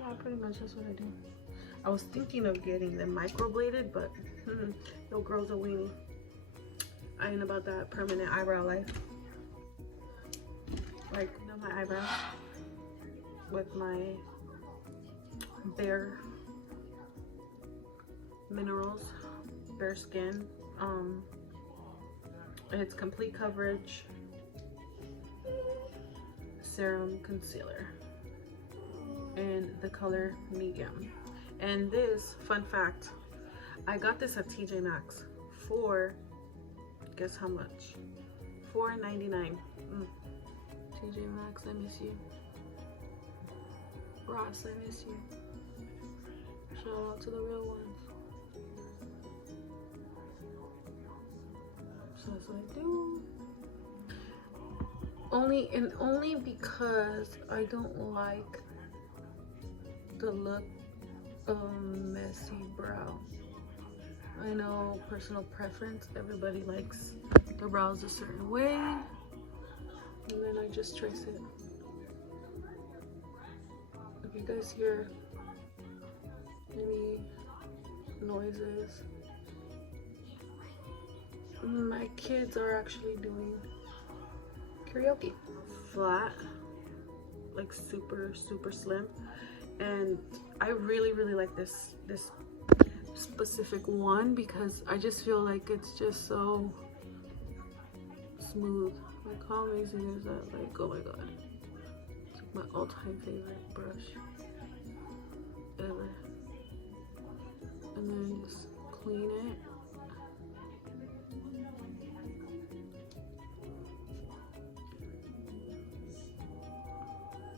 yeah, pretty much that's what I do. I was thinking of getting them microbladed, but no girl's a weenie. I ain't about that permanent eyebrow life. Like, you know, my eyebrows with my Bare Minerals Bare Skin. It's complete coverage serum concealer in the color medium. And this, fun fact, I got this at TJ Maxx for, guess how much? $4.99. TJ Maxx, I miss you. Ross, I miss you. Shout out to the real ones. So that's what I do. Only because I don't like the look of a messy brow. I know, personal preference, everybody likes their brows a certain way, and then I just trace it. If you guys hear any noises, my kids are actually doing karaoke. Flat, like super slim, and I really like this specific one because I just feel like it's just so smooth. Like, how amazing is that? Like, oh my god, it's like my all-time favorite brush ever. And then just clean it.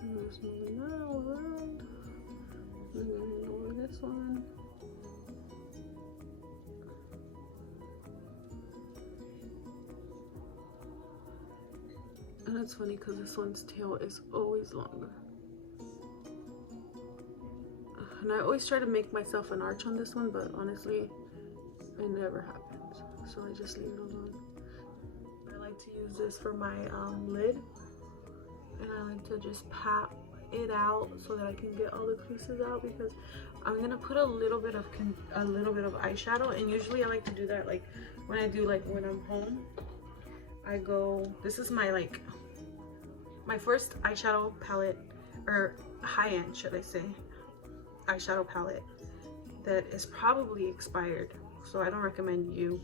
And just moving that all around. And then over this one. And it's funny because this one's tail is always longer. And I always try to make myself an arch on this one, but honestly, it never happens. So I just leave it alone. I like to use this for my lid. And I like to just pat it out so that I can get all the creases out, because I'm gonna put a little bit of eyeshadow, and usually I like to do that like when I'm home. I go, this is my my first eyeshadow palette, or high-end should I say, eyeshadow palette that is probably expired, so I don't recommend you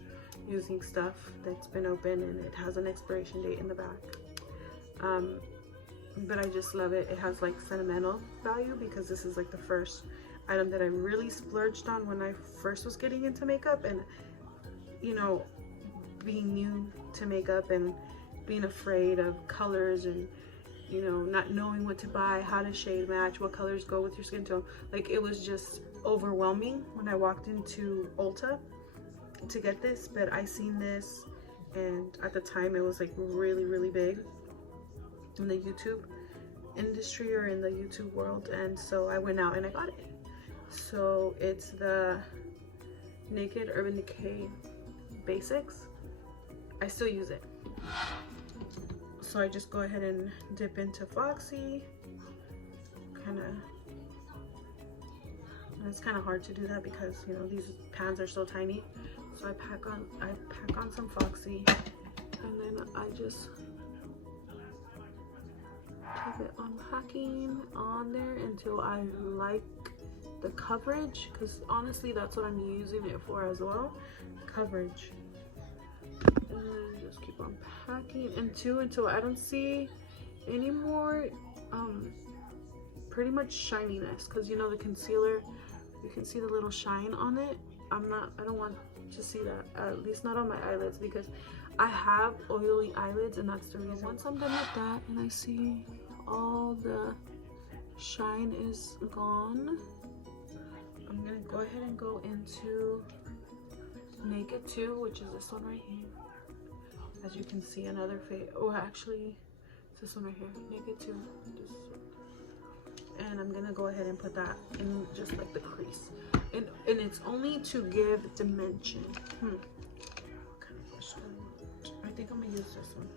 using stuff that's been open and it has an expiration date in the back. But I just love it. It has like sentimental value because this is like the first item that I really splurged on when I first was getting into makeup, and you know, being new to makeup and being afraid of colors and, you know, not knowing what to buy, how to shade match, what colors go with your skin tone. Like, it was just overwhelming when I walked into Ulta to get this, but I seen this, and at the time it was like really big in the YouTube industry or in the YouTube world, and so I went out and I got it. So it's the Naked Urban Decay Basics. I still use it. So I just go ahead and dip into Foxy. It's kind of hard to do that because, you know, these pans are so tiny. So I pack on some Foxy, and then I just keep it unpacking on there until I like the coverage, because honestly that's what I'm using it for as well, coverage. And then just keep on packing until I don't see any more pretty much shininess, because you know the concealer, you can see the little shine on it. I don't want to see that, at least not on my eyelids, because I have oily eyelids, and that's the reason. Once I'm done with that and I see all the shine is gone, I'm gonna go ahead and go into Naked 2, which is this one right here. As you can see, another fade. Oh, actually, it's this one right here, Naked 2. And I'm gonna go ahead and put that in just like the crease, and it's only to give dimension. I think I'm gonna use this one.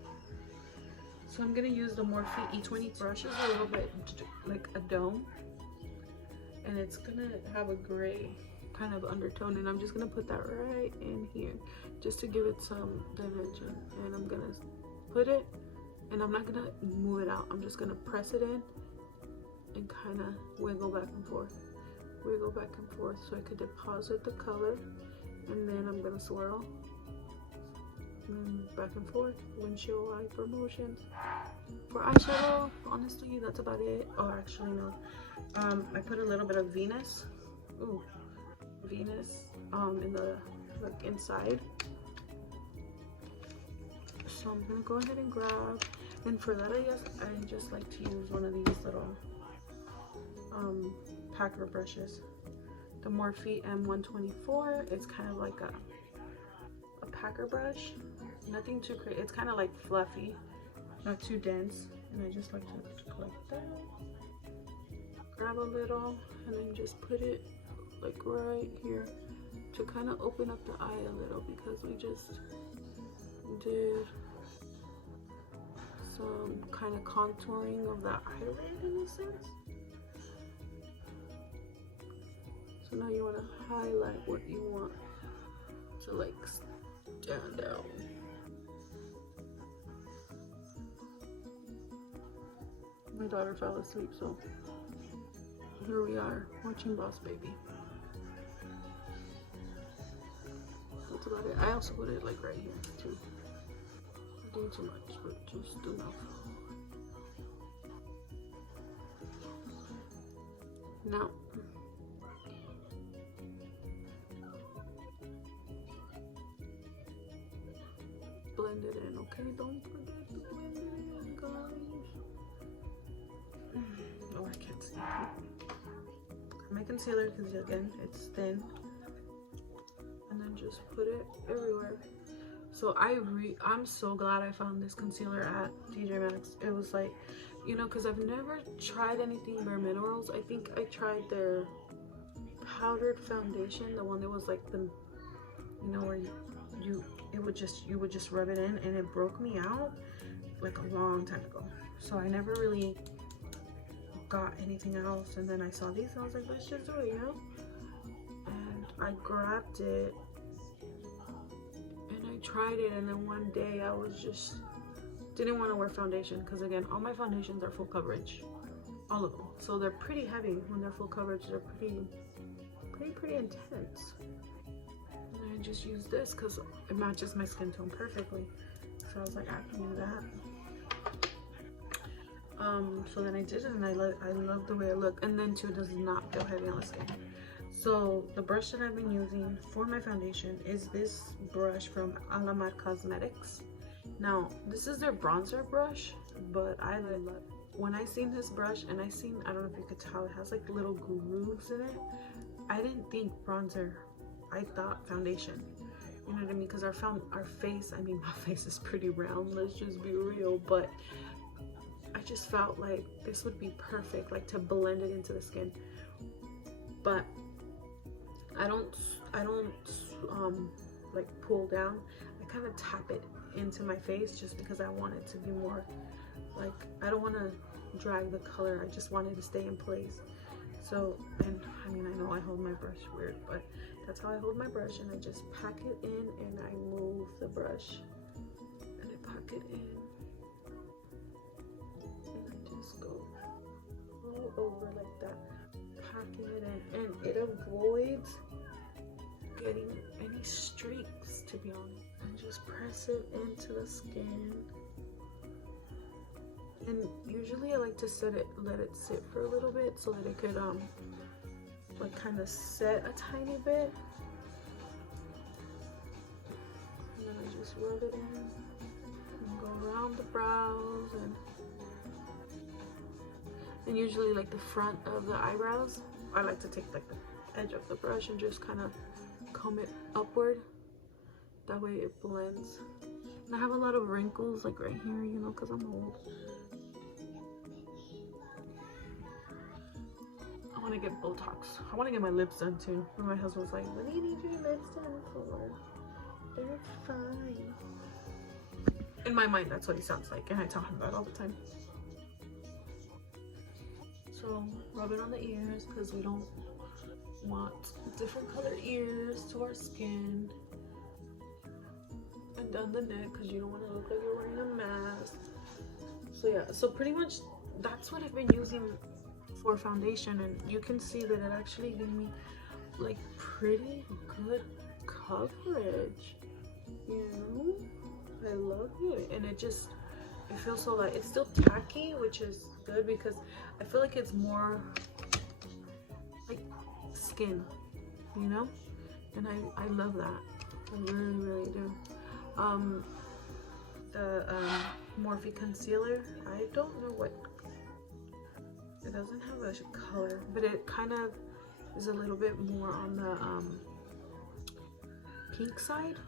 So I'm gonna use the Morphe E20 brush. Is a little bit like a dome, and it's gonna have a gray kind of undertone, and I'm just gonna put that right in here just to give it some dimension. And I'm gonna put it, and I'm not gonna move it out, I'm just gonna press it in and kind of wiggle back and forth so I could deposit the color. And then I'm gonna swirl and back and forth, windshield wiper motions. For eyeshadow, honestly, that's about it. Oh, actually no, I put a little bit of Venus in the like inside. So I'm gonna go ahead and grab, and for that I just like to use one of these little packer brushes, the Morphe M124. It's kind of like a packer brush, nothing too crazy. It's kind of like fluffy, not too dense, and I just like to collect that, grab a little, and then just put it like right here to kind of open up the eye a little, because we just did some kind of contouring of that eyelid in a sense. So now you want to highlight what you want to like stand out. My daughter fell asleep, so here we are watching Boss Baby. That's about it. I also put it like right here too. I didn't too much, but just enough. Now blend it in, okay? Don't forget to blend it in, guys. Oh, I can't see. My concealer, because again, it's thin. And then just put it everywhere. So I'm so glad I found this concealer at TJ Maxx. It was like, you know, because I've never tried anything Bare Minerals. I think I tried their powdered foundation, the one that was like the, you know, where you would just rub it in, and it broke me out like a long time ago. So I never really got anything else, and then I saw these and I was like, let's just do it, you know. And I grabbed it and I tried it, and then one day I was just didn't want to wear foundation, because again, all my foundations are full coverage, all of them. So they're pretty heavy when they're full coverage. They're pretty intense. And I just use this because it matches my skin tone perfectly. So I was like, I can do that. So then I did it, and I love the way it looked. And then too, it does not feel heavy on the skin. So the brush that I've been using for my foundation is this brush from Alamar Cosmetics. Now this is their bronzer brush, but I love, when I seen this brush, and I don't know if you could tell, it has like little grooves in it. I didn't think bronzer, I thought foundation. You know what I mean? Because our face, I mean, my face is pretty round, let's just be real, but I just felt like this would be perfect, like to blend it into the skin. But I don't like pull down. I kind of tap it into my face just because I want it to be more like, I don't want to drag the color. I just want it to stay in place. So, and I mean, I know I hold my brush weird, but that's how I hold my brush, and I just pack it in, and I move the brush, and I pack it in, and I just go all over like that, packing it in, and it avoids getting any streaks, to be honest. And just press it into the skin. And usually I like to let it sit for a little bit so that it could like kind of set a tiny bit. And then I just rub it in and go around the brows, and usually like the front of the eyebrows, I like to take like the edge of the brush and just kind of comb it upward. That way it blends. And I have a lot of wrinkles like right here, you know, because I'm old. I want to get Botox. I want to get my lips done too. And my husband's like, what do you need your lips done for? They're fine. In my mind, that's what he sounds like, and I tell him that all the time. So rub it on the ears because we don't want different colored ears to our skin. And down the neck because you don't want to look like you're wearing a mask. So yeah, so pretty much that's what I've been using for foundation, and you can see that it actually gave me like pretty good coverage, you know. I love it, and it feels so light. It's still tacky, which is good because I feel like it's more like skin, you know, and I love that. I really do. The Morphe concealer, I don't know what, it doesn't have a color, but it kind of is a little bit more on the pink side,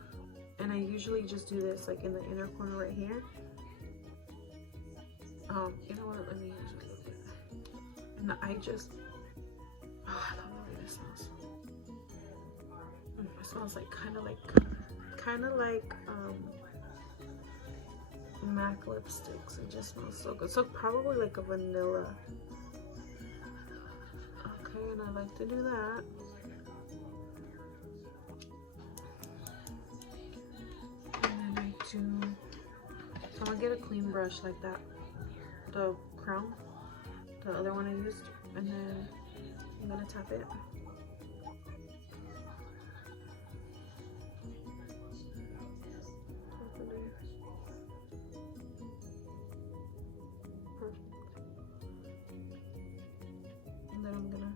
and I usually just do this like in the inner corner right here. You know what, let me use it a little bit. And I just, I love the way this smells. It smells like kind of like MAC lipsticks. It just smells so good. So probably like a vanilla. Okay, and I like to do that. And then I do, so I'm gonna get a clean brush like that, the crown, the other one I used, and then I'm gonna tap it. And then I'm gonna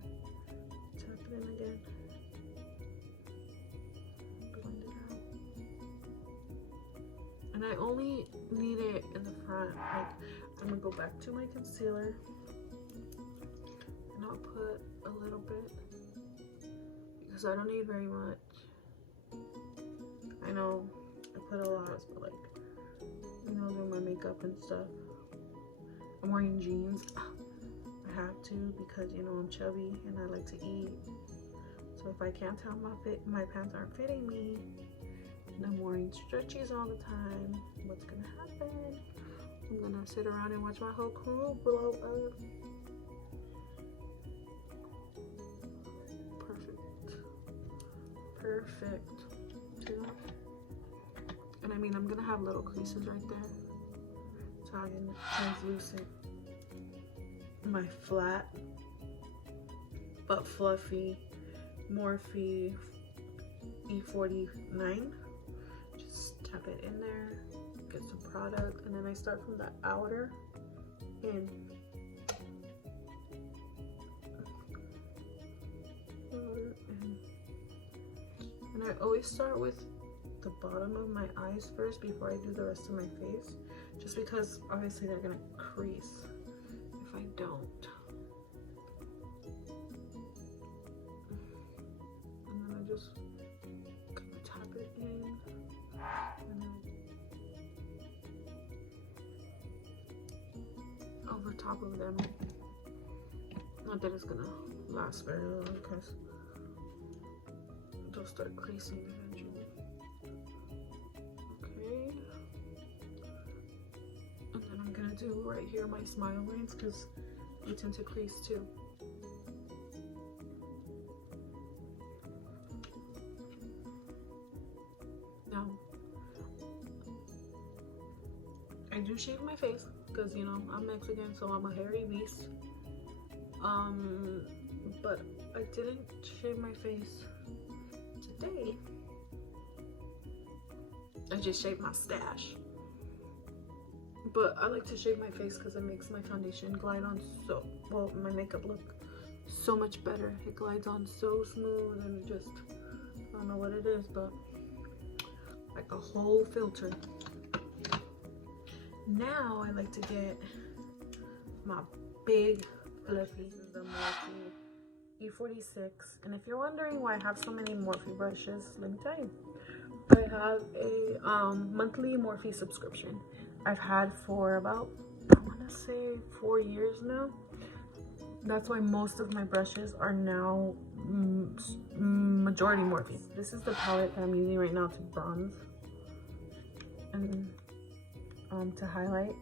tap it in again. Blend it out. And I only need it in the front. Like, I'm gonna go back to my concealer and I'll put a little bit because I don't need very much. I know I put a lot, but like, you know, doing my makeup and stuff. I'm wearing jeans. I have to because, you know, I'm chubby and I like to eat. So if I can't tell my pants aren't fitting me and I'm wearing stretchies all the time, what's gonna happen? I'm gonna sit around and watch my whole crew blow up. Perfect. Too. And I mean, I'm gonna have little creases right there, so I can translucent my flat but fluffy Morphe E49. Just tap it in there, get some product, and then I start from the outer in. And I always start with the bottom of my eyes first before I do the rest of my face, just because obviously they're gonna crease if I don't. And then I just kind of tap it in, and then over top of them. Not that it's gonna last very long because they'll start creasing eventually. Okay. And then I'm gonna do right here my smile lines because they tend to crease too. Now, I do shave my face because, you know, I'm Mexican, so I'm a hairy beast. But I didn't shave my face today. I just shaved my stash. But I like to shave my face because it makes my foundation glide on so well, my makeup look so much better. It glides on so smooth and just, I don't know what it is, but like a whole filter. Now I like to get my big fluffy, the Morphe E46. And if you're wondering why I have so many Morphe brushes, let me tell you. I have a monthly Morphe subscription. I've had for about, I want to say 4 years now. That's why most of my brushes are now majority Morphe. This is the palette that I'm using right now to bronze and to highlight.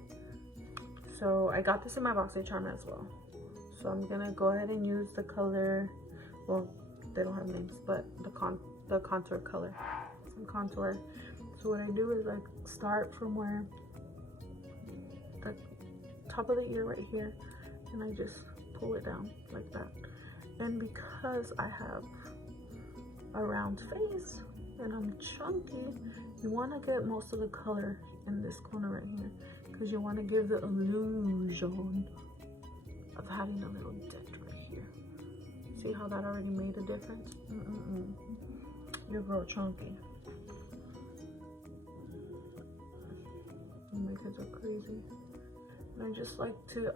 So I got this in my Boxy Charm as well. So I'm gonna go ahead and use the color, well, they don't have names, but the contour color, some contour. So what I do is I start from where the top of the ear right here, and I just pull it down like that. And because I have a round face and I'm chunky, you want to get most of the color in this corner right here, because you want to give the illusion of having a little dent right here. See how that already made a difference? Your girl chunky. Oh, my kids are crazy. And I just like to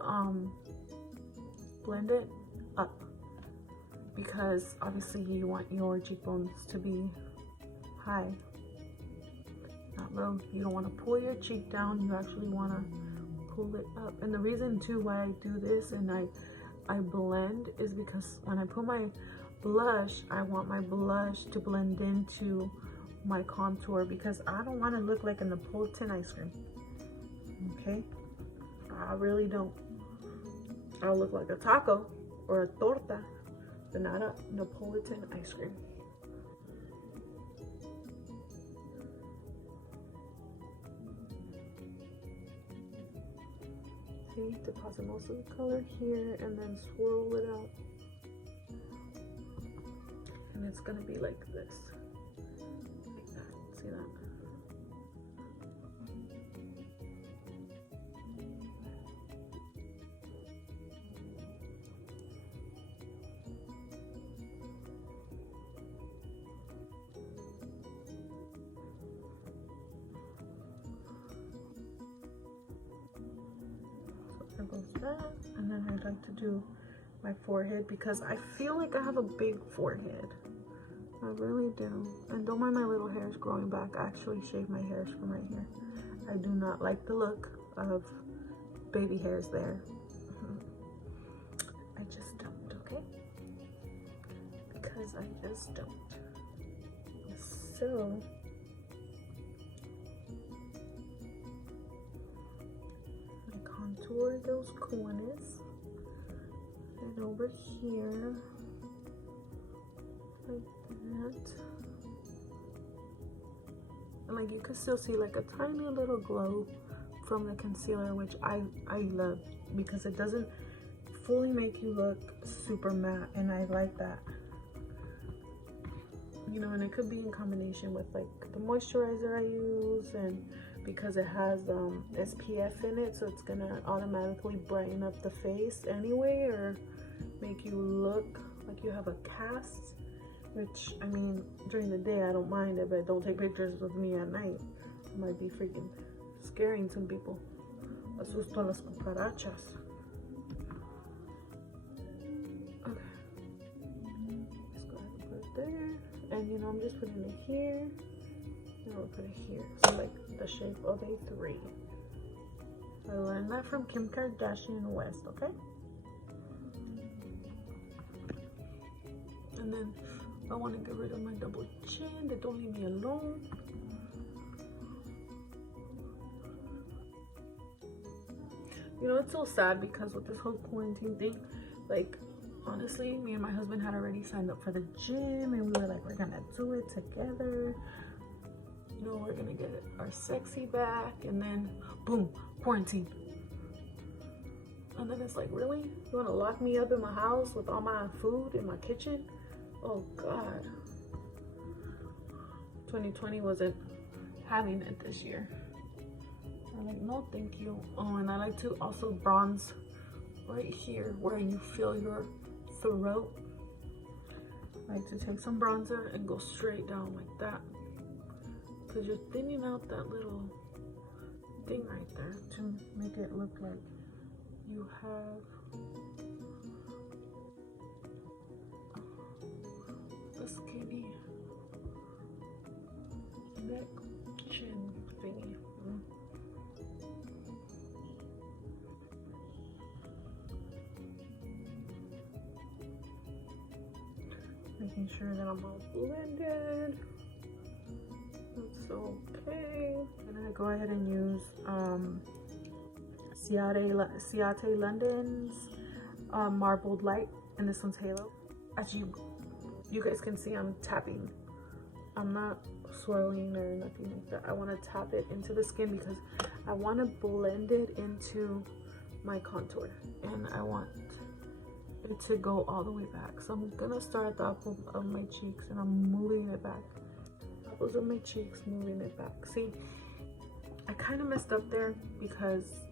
blend it up, because obviously you want your cheekbones to be high, not low. You don't want to pull your cheek down, you actually want to pull it up. And the reason too why I do this and I blend is because when I put my blush, I want my blush to blend into my contour, because I don't want to look like a Napolitan ice cream. Okay, I really don't. I'll look like a taco or a torta, but not a Napolitan ice cream. See, deposit most of the color here and then swirl it out. And it's gonna be like this. Like that. See that? There goes that. And then I like to do my forehead, because I feel like I have a big forehead. I really do. And don't mind my little hairs growing back. I actually shave my hairs from right here. I do not like the look of baby hairs there. I just don't, okay? Because I just don't. So I contour those corners. And over here, like that. And like you can still see like a tiny little glow from the concealer, which I love, because it doesn't fully make you look super matte, and I like that. You know, and it could be in combination with like the moisturizer I use, and because it has SPF in it, so it's gonna automatically brighten up the face anyway, or make you look like you have a cast, which, I mean, during the day I don't mind it, but don't take pictures of me at night. It might be freaking scaring some people. Asusto a las cucarachas. Okay. Let's go ahead and put it there. And you know, I'm just putting it here. And we'll put it here. So like the shape of a 3. I learned that from Kim Kardashian West, okay? And then I want to get rid of my double chin. That don't leave me alone. You know, it's so sad because with this whole quarantine thing, like, honestly, me and my husband had already signed up for the gym, and we were like, we're gonna do it together. You know, we're gonna get our sexy back, and then boom, quarantine. And then it's like, really? You wanna lock me up in my house with all my food in my kitchen? Oh God. 2020 wasn't having it this year. I'm like, no thank you. Oh, and I like to also bronze right here where you feel your throat. I like to take some bronzer and go straight down like that, because you're thinning out that little thing right there to make it look like you have a skinny neck chin thingy. Making sure that I'm all blended. That's okay. And then I go ahead and use Ciate London's Marbled Light, and this one's Halo. As you guys can see, I'm tapping. I'm not swirling or nothing like that. I want to tap it into the skin because I want to blend it into my contour, and I want it to go all the way back. So I'm gonna start at the apple of my cheeks, and I'm moving it back. Apples of my cheeks, moving it back. See, I kind of messed up there because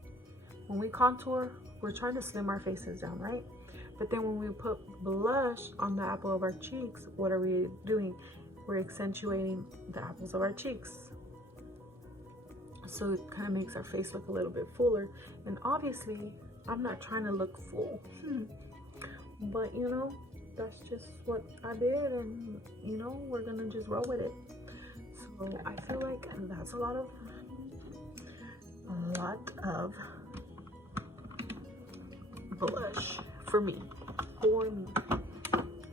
when we contour, we're trying to slim our faces down, right? But then when we put blush on the apple of our cheeks, what are we doing? We're accentuating the apples of our cheeks. So it kind of makes our face look a little bit fuller. And obviously, I'm not trying to look full. But, you know, that's just what I did. And, you know, we're going to just roll with it. So I feel like that's a lot of blush for me.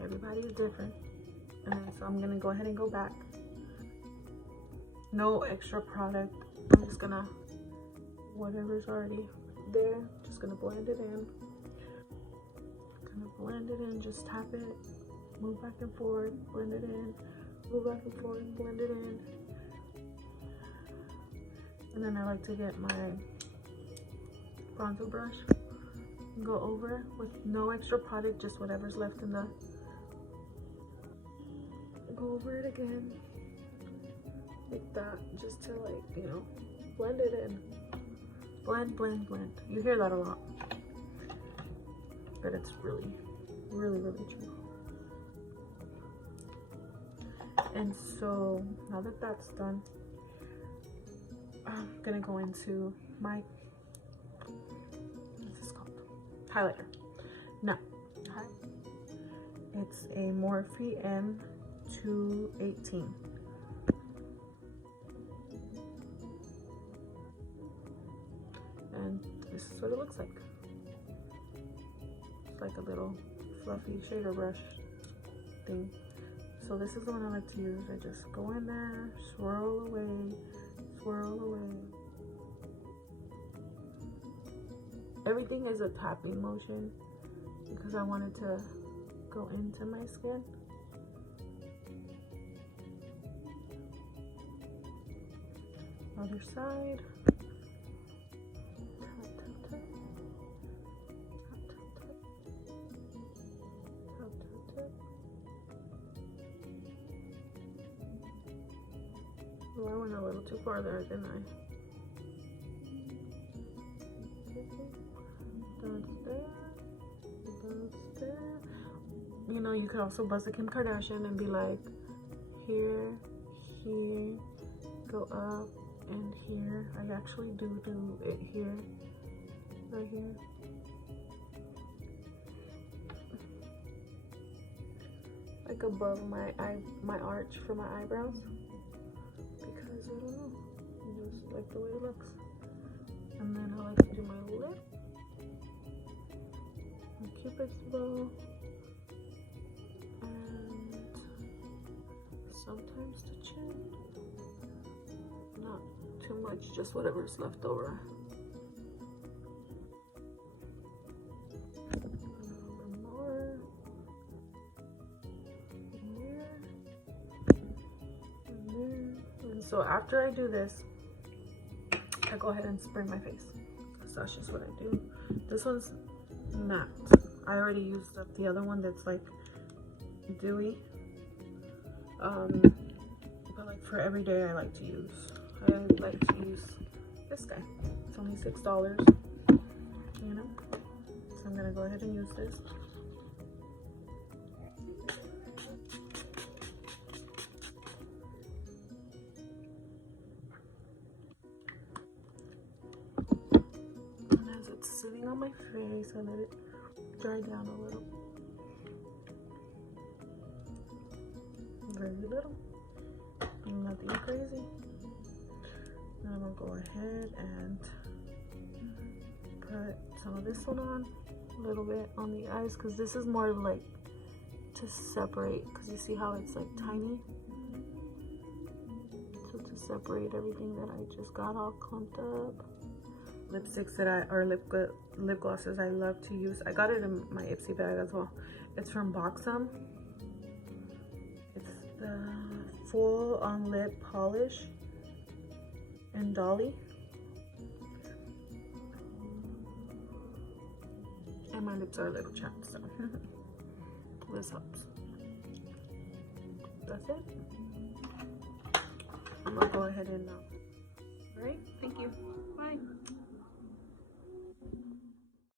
Everybody's different. And then, so I'm gonna go ahead and go back. No extra product. I'm just gonna, whatever's already there, just gonna blend it in. Just tap it, move back and forth, blend it in, move back and forth, blend it in. And then I like to get my bronzer brush and go over with no extra product, just whatever's left in the, go over it again like that, just to, like, you know, blend it in. Blend, blend, blend. You hear that a lot, but it's really, really, really true. And so now that that's done, I'm gonna go into my, what's this called? Highlighter. No, it's a Morphe M218. And this is what it looks like. It's like a little fluffy shader brush thing. So this is the one I like to use. I just go in there, swirl away, swirl away. Everything is a tapping motion because I wanted to go into my skin. Other side. Tap, tap, tap. Tap, tap, tap. Tap, tap, tap. Well, I went a little too far there, didn't I? That's there. That's there. You know, you could also buzz a Kim Kardashian and be like, here, here, go up, and here. I actually do it here, right here. Like above my arch for my eyebrows. Because I don't know, I just like the way it looks. And then I like to do my lip, my Cupid's bow, and sometimes the chin. Not too much, just whatever's left over. More. And so after I do this, I go ahead and spray my face. So that's just what I do. This one's matte. I already used the other one that's like dewy. But like for every day, I like to use this guy. It's only $6, you know. So I'm gonna go ahead and use this. On my face, I let it dry down a little. Very little. Nothing crazy. Then I'm gonna go ahead and put some of this one on a little bit on the eyes, because this is more like to separate, because you see how it's like tiny. So to separate everything that I just got all clumped up. lipsticks that lip glosses I love to use. I got it in my Ipsy bag as well. It's from Boxum. It's the Full On Lip Polish and Dolly. And my lips are a little chapped, so this helps. That's it. I'm gonna go ahead and Alright, thank you. Bye.